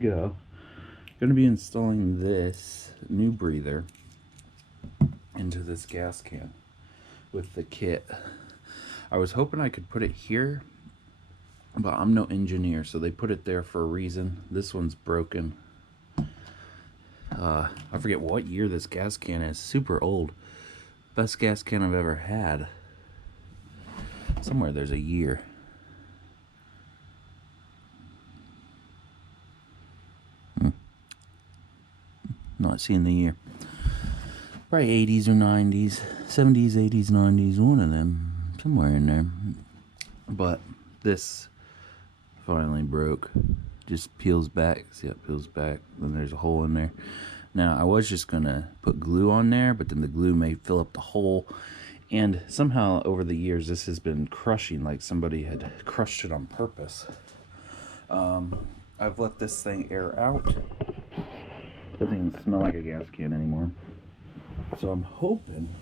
go. Going to be installing this new breather into this gas can with the kit. I was hoping I could put it here, but I'm no engineer, so they put it there for a reason. This one's broken. I forget what year this gas can is. Super old. Best gas can I've ever had. Somewhere there's a year. Not seeing the year. Probably 80s or 90s. 70s, 80s, 90s. One of them. Somewhere in there. But this finally broke. Just peels back. See how it peels back? Then there's a hole in there. Now, I was just going to put glue on there, but then the glue may fill up the hole. And somehow, over the years, this has been crushing like somebody had crushed it on purpose. I've let this thing air out. Doesn't even smell like a gas can anymore. So I'm hoping,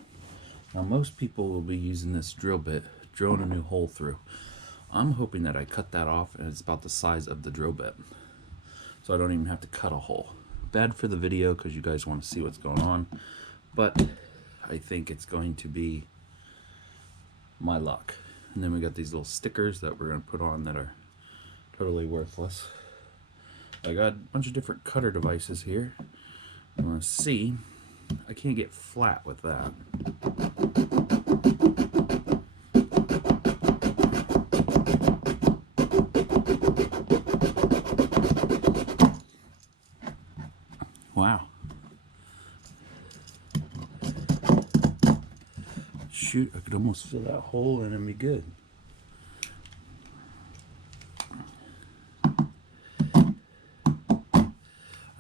now most people will be using this drill bit, drilling a new hole through. I'm hoping that I cut that off and it's about the size of the drill bit. So I don't even have to cut a hole. Bad for the video because you guys want to see what's going on. But I think it's going to be my luck. And then we got these little stickers that we're going to put on that are totally worthless. I got a bunch of different cutter devices here. You want to see? I can't get flat with that. Wow. Shoot, I could almost fill that hole in and be good.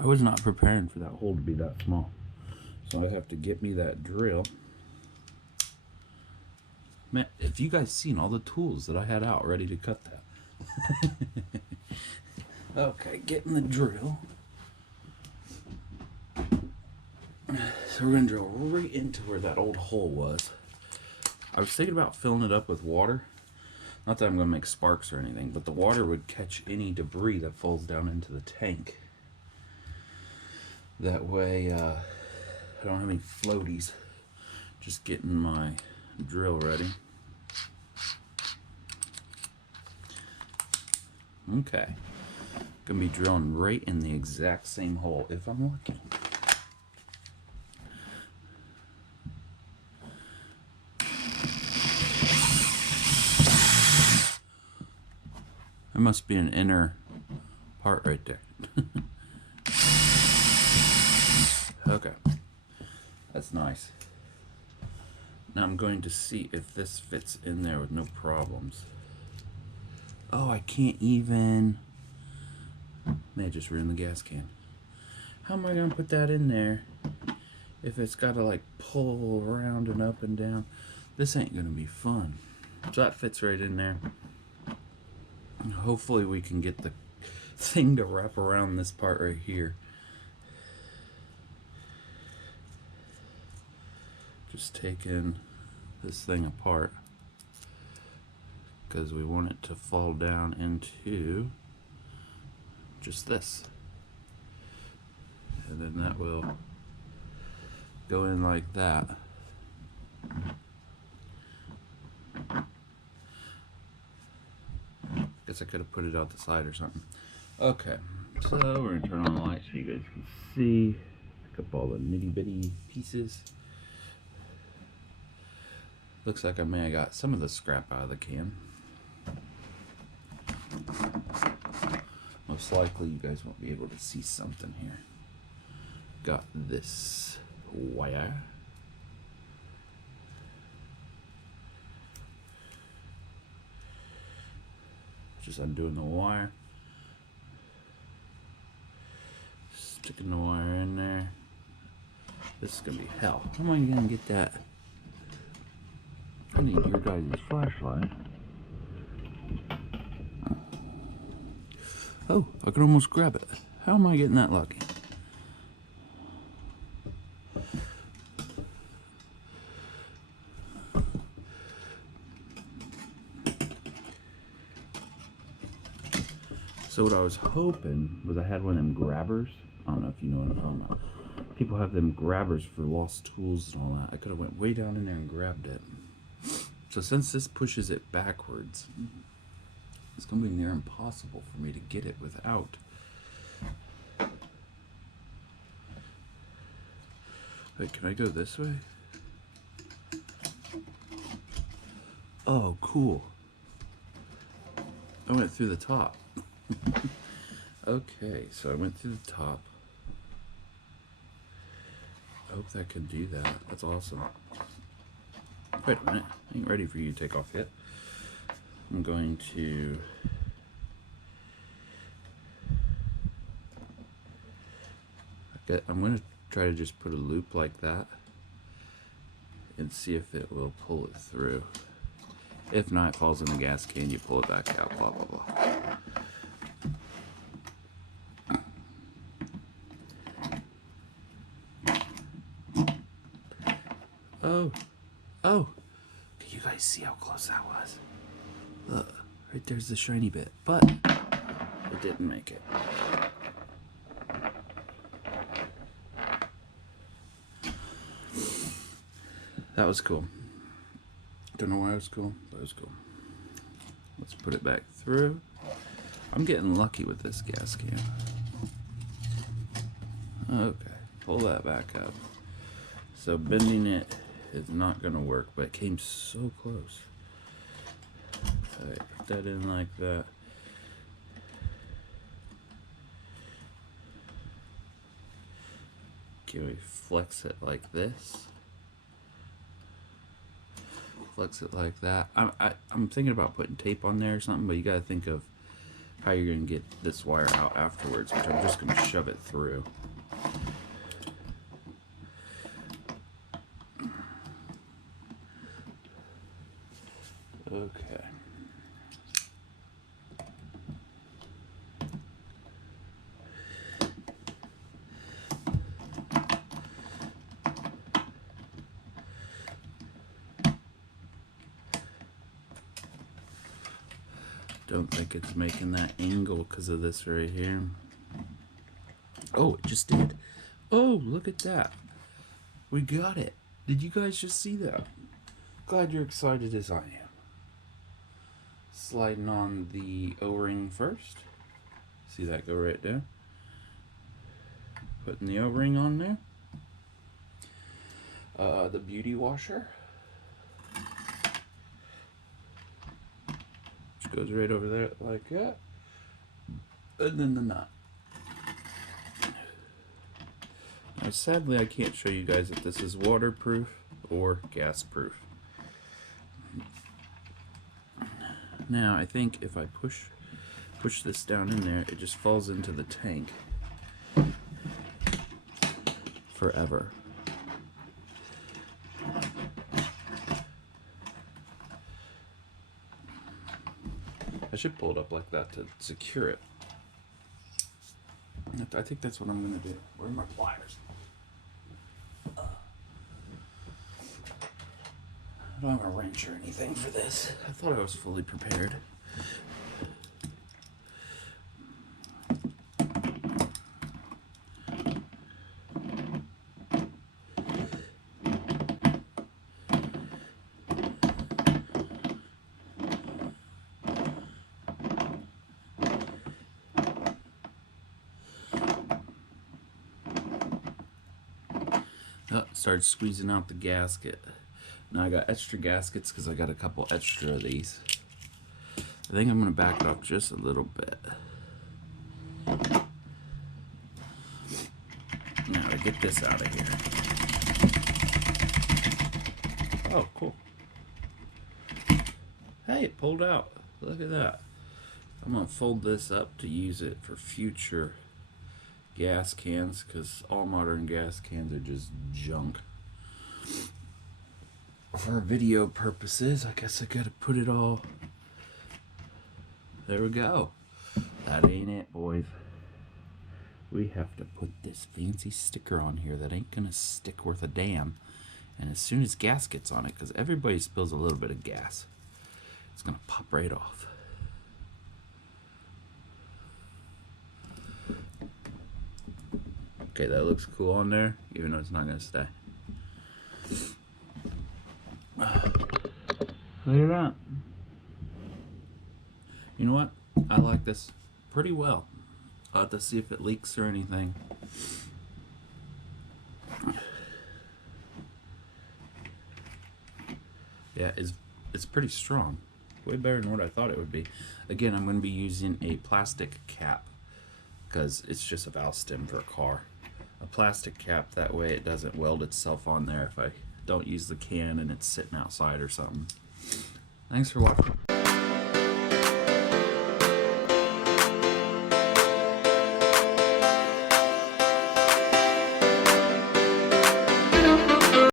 I was not preparing for that hole to be that small. So I have to get me that drill. Man, if you guys seen all the tools that I had out ready to cut that. Okay, getting the drill. So we're gonna drill right into where that old hole was. I was thinking about filling it up with water. Not that I'm gonna make sparks or anything, but the water would catch any debris that falls down into the tank. That way, I don't have any floaties. Just getting my drill ready. Okay. Gonna be drilling right in the exact same hole if I'm lucky. There must be an inner part right there. Okay. That's nice. Now I'm going to see if this fits in there with no problems. Oh, I can't even. May I just ruin the gas can. How am I going to put that in there if it's got to like pull around and up and down? This ain't going to be fun. So that fits right in there. And hopefully we can get the thing to wrap around this part right here. Just taking this thing apart because we want it to fall down into just this, and then that will go in like that. Guess I could have put it out the side or something. Okay, so we're gonna turn on the light so you guys can see. Pick up all the nitty bitty pieces. Looks like I may have got some of the scrap out of the can. Most likely you guys won't be able to see something here. Got this wire. Just undoing the wire. Sticking the wire in there. This is gonna be hell. How am I gonna get that? I need your guys' flashlight. Oh, I can almost grab it. How am I getting that lucky? So what I was hoping was I had one of them grabbers. I don't know if you know what I'm talking about. People have them grabbers for lost tools and all that. I could have went way down in there and grabbed it. So since this pushes it backwards, it's going to be near impossible for me to get it without. Wait, can I go this way? Oh, cool. I went through the top. Okay, so I went through the top. I hope that can do that. That's awesome. Wait a minute. I ain't ready for you to take off yet. I'm going to... I'm going to try to just put a loop like that and see if it will pull it through. If not, it falls in the gas can, you pull it back out, blah, blah, blah. Oh, oh, can you guys see how close that was? Look, right there's the shiny bit, but it didn't make it. That was cool. Don't know why it was cool, but it was cool. Let's put it back through. I'm getting lucky with this gas can. Okay, pull that back up. So bending it is not gonna work, but it came so close. Alright, put that in like that. Can we flex it like this? Flex it like that. I'm thinking about putting tape on there or something, but you gotta think of how you're gonna get this wire out afterwards, which I'm just gonna shove it through. Okay. Don't think it's making that angle because of this right here. Oh, it just did. Oh, look at that. We got it. Did you guys just see that? Glad you're excited as I am. Sliding on the O-ring first. See that go right there? Putting the O-ring on there. The beauty washer. Which goes right over there like that. And then the nut. Now, sadly, I can't show you guys if this is waterproof or gas proof. Now, I think if I push this down in there, it just falls into the tank forever. I should pull it up like that to secure it. I think that's what I'm going to do. Where are my pliers? I don't have a wrench or anything for this. I thought I was fully prepared. Oh, started squeezing out the gasket. Now I got extra gaskets because I got a couple extra of these. I think I'm going to back it up just a little bit. Now to get this out of here. Oh, cool. Hey, it pulled out. Look at that. I'm going to fold this up to use it for future gas cans because all modern gas cans are just junk. For video purposes, I guess I gotta put it all. There we go. That ain't it, boys. We have to put this fancy sticker on here that ain't gonna stick worth a damn. And as soon as gas gets on it, because everybody spills a little bit of gas, it's gonna pop right off. Okay, that looks cool on there, even though it's not going to stay. Look at that. You know what? I like this pretty well. I'll have to see if it leaks or anything. Yeah, it's pretty strong. Way better than what I thought it would be. Again, I'm going to be using a plastic cap because it's just a valve stem for a car. A plastic cap, that way it doesn't weld itself on there if I don't use the can and it's sitting outside or something. Thanks for watching.